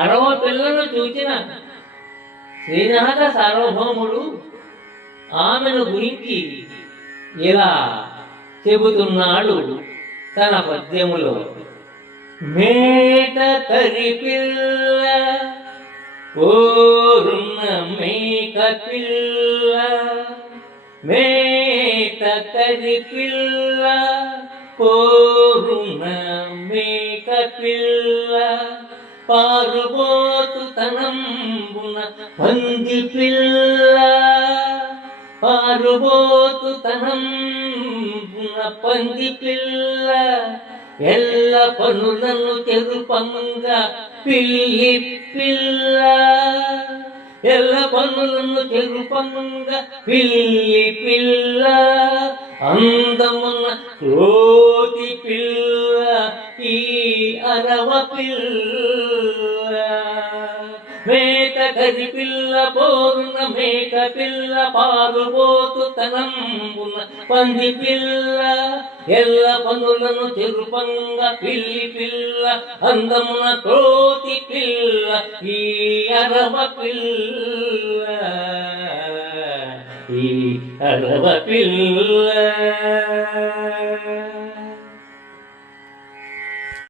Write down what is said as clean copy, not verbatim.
అరవ పిల్లను చూచిన శ్రీనాథ సార్వభౌముడు ఆమెను గురించి ఇలా చెబుతున్నాడు తన పద్యములో. మేట కరిపిల్ల కోరున్న మేక పిల్ల, మేట కరిపిల్ల కోరున్న మేక పిల్ల, పారుబోతు తనంబున పంది పిల్ల, పారుబోతు తనంబున పంది పిల్ల, ఎల్ల పనులను చెరుపంగా పిల్లి పిల్ల, ఎల్ల పనులను చెరుపంగా పిల్లి పిల్ల, అందమున కోతి పిల్ల ఈ అరవ పిల్ల. మేక కరి పిల్ల పోరున మేక పిల్ల, పారుబోతు తనంబున పంది పిల్ల, ఎల్ల పనులను చెరుపంగా పిల్లి పిల్ల, అందమున కోతి పిల్ల ఈ అరవ పిల్ల, ఈ అరవ పిల్ల.